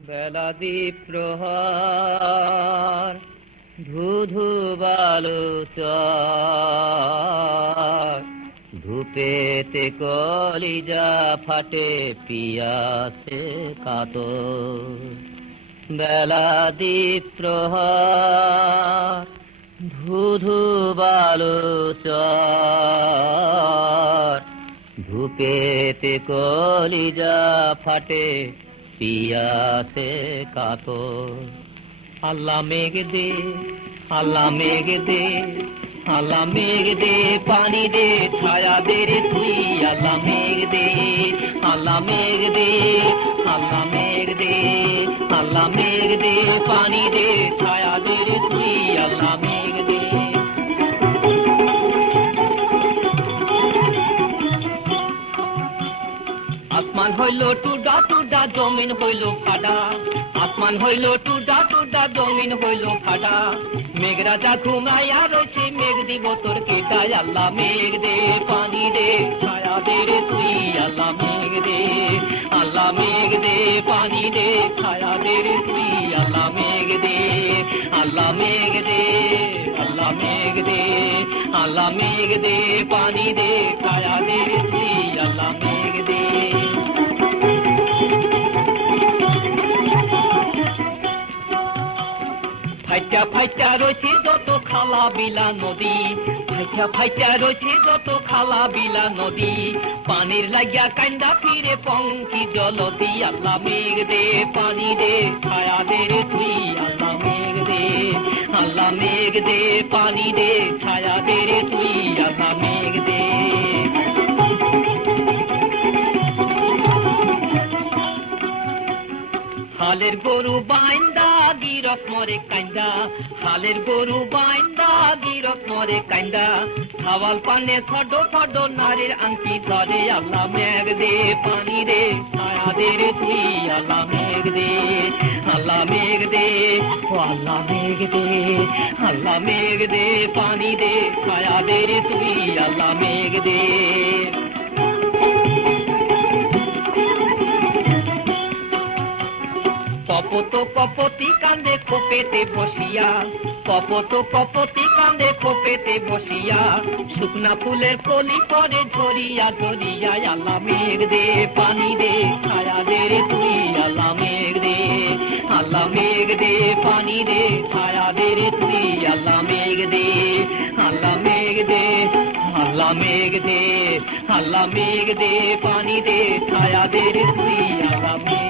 বেলা দ্বীপ প্রহার ধুধু বালু চর ধূপেতে কলিজা ফাটে পিয়াসে কাতর বেলা দ্বীপ প্রহার ধুধু বালু চর ধূপেতে কলিজা ফাটে পিয়াসে কাতর আল্লাহ মেঘ দে আল্লাহ মেঘ দে আল্লাহ মেঘ দে পানি দে ছায়া দে রে তুই আল্লাহ মেঘ দে আল্লাহ মেঘ দে আল্লাহ মেঘ দে আল্লাহ মেঘ দে পানি দে ছায়া দে রে তুই আল্লাহ মেঘ দে আসমান হইল টুডা টুডা জমিন হইল ফাটা আসমান হইল টুডা টুডা জমিন হইল ফাটা মেঘ রাজা ঘুমাইয়া রয়েছে মেঘ দিব তোর কেটায় আল্লাহ মেঘ দে পানি দে ছায়া দে রে তুই আল্লাহ মেঘ দে আল্লাহ মেঘ দে পানি দে ছায়া দে রে তুই আল্লাহ মেঘ দে আল্লাহ মেঘ দে আল্লাহ মেঘ দে আল্লাহ মেঘ দে পানি দে ছায়া দে রে তুই আল্লাহ মেঘ দে ফাইটা ফাইটা রয়েছে যত খালা বিলা নদী ফাইটা ফাইটা রয়েছে যত খালা বিলা নদী পানির লাগিয়া কান্দা ফিরে পঙ্কি জলদি আল্লাহ মেঘ দে পানি দে ছায়া দে রে তুই আল্লাহ মেঘ দে আল্লাহ মেঘ দে পানি দে ছায়া দে রে তুই আল্লাহ মেঘ দে হালের গরু বাইন্দা গিরক মরে কান্দা হালের গরু বাইন্দা গিরক মরে কান্দা খাওয়াল পানে ছড ছড নারীর আংটি ধরে আল্লাহ মেঘ দে পানি দে ছায়া দে রে তুই আল্লাহ মেঘ দে আল্লাহ মেঘ দে ও আল্লাহ মেঘ দে আল্লাহ মেঘ দে পানি দে ছায়া দে রে তুই আল্লাহ মেঘ দে কপত কপতি কান্দে কোপেতে বসিয়া কপত কপতি কান্দে কোপেতে বসিয়া শুকনা ফুলের কলি পরে ঝরিয়া ঝরিয়া আল্লাহ মেঘ দে পানি দে ছায়া দে রে তুই আল্লাহ মেঘ দে আল্লাহ মেঘ দে পানি দে ছায়া দে রে তুই আল্লাহ মেঘ দে আল্লাহ মেঘ দে আল্লাহ মেঘ দে আল্লাহ মেঘ দে পানি দে ছায়া দে রে তুই আল্লাহ মেঘ